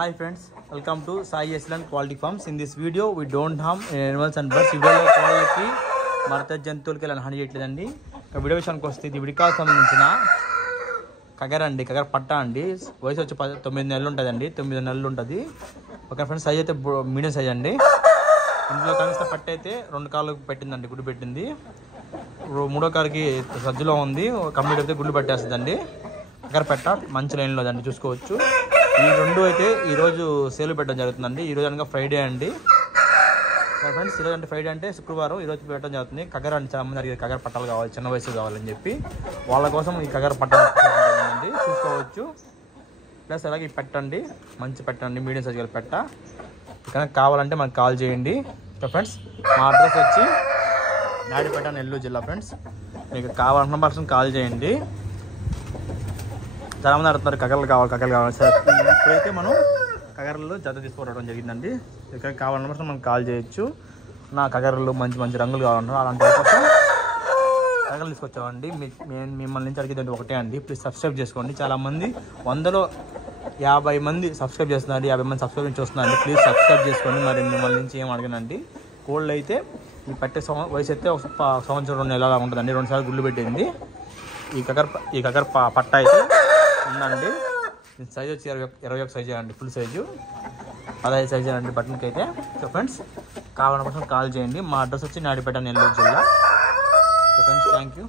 Hi friends, welcome to Sai Excellent Quality Farms. In this video, we don't harm animals and birds. వీడియోలో వాళ్ళకి మరత జంతువులకి ఇలా హాని చేయట్లేదండి. వీడియో విషయానికి వస్తే ఇది విడికాకు సంబంధించిన కగర అండి, కగర పట్ట అండి. వయసు వచ్చి 9 నెలలు ఉంటుందండి, 9 నెలలు ఉంటుంది. ఓకే ఫ్రెండ్స్, సైజ్ అయితే మీడియం సైజ్ అండి. ఇందులో కనిపిస్తే పట్ట అయితే 2 కాళ్ళు పెట్టిందండి, గుడ్డు పెట్టింది. 3వ కారుకి సజ్జలో ఉంది, కంప్లీట్ అయితే గుడ్లు పెట్టేస్తుందండి. కగర పెట్ట మంచి లైన్లో అండి, చూసుకోవచ్చు. ఈ రెండు అయితే ఈరోజు సేల్ పెట్టడం జరుగుతుందండి. ఈరోజు అనగా ఫ్రైడే అండి ఫ్రెండ్స్. ఈరోజు అంటే ఫ్రైడే అంటే శుక్రవారం, ఈరోజు పెట్టడం జరుగుతుంది. కగర అంటే చాలా మంది అడిగారు, కగర పట్టాలు కావాలి, చిన్న వయసు కావాలని చెప్పి వాళ్ళ కోసం ఈ కగర పట్టాలు జరిగిందండి, చూసుకోవచ్చు. ప్లస్ అలాగే ఈ పెట్టండి, మంచి పెట్టండి, మీడియం సైజ్ గల పెట్ట. ఇక్కడ కావాలంటే మనకు కాల్ చేయండి ఫ్రెండ్స్. మా అడ్రస్ వచ్చి నాయుడుపేట, నెల్లూరు జిల్లా ఫ్రెండ్స్. మీకు కావాలన్న పర్సన్ కాల్ చేయండి. చాలామంది అడుగుతున్నారు కగర్లు కావాలి సార్. ఇప్పుడైతే మనం కగర్లు జత తీసుకోవడం జరిగిందండి. ఇక్కడ కావాలన్న మనం కాల్ చేయొచ్చు. నా కగర్లు మంచి రంగులు కావాలంటారు, అలాంటి కోసం కగర్లు తీసుకొచ్చామండి. మిమ్మల్ని నుంచి అడిగేది ఒకటే అండి, ప్లీజ్ సబ్స్క్రైబ్ చేసుకోండి. చాలామంది 100లో 50 మంది సబ్స్క్రైబ్ చేస్తున్నారు, 50 మంది సబ్స్క్రైబ్ చూస్తున్నారండి. ప్లీజ్ సబ్స్క్రైబ్ చేసుకోండి. మరి మిమ్మల్ని నుంచి ఏం అడగనండి. కోళ్ళు అయితే ఈ పట్టే వయసు అయితే 1 సంవత్సరం 2 నెలలు ఉంటుందండి. 2 సార్లు గుళ్ళు పెట్టింది. ఈ కగర్ పట్ట అయితే ఉందండి. సైజ్ వచ్చి 21 సైజే అండి, ఫుల్ సైజు 15 సైజే అండి బటన్కి అయితే. సో ఫ్రెండ్స్, కావాలన్న పర్సన్ కాల్ చేయండి. మా అడ్రస్ వచ్చి నాయుడుపేట, నెల్లూరు జిల్లా. So friends, thank you.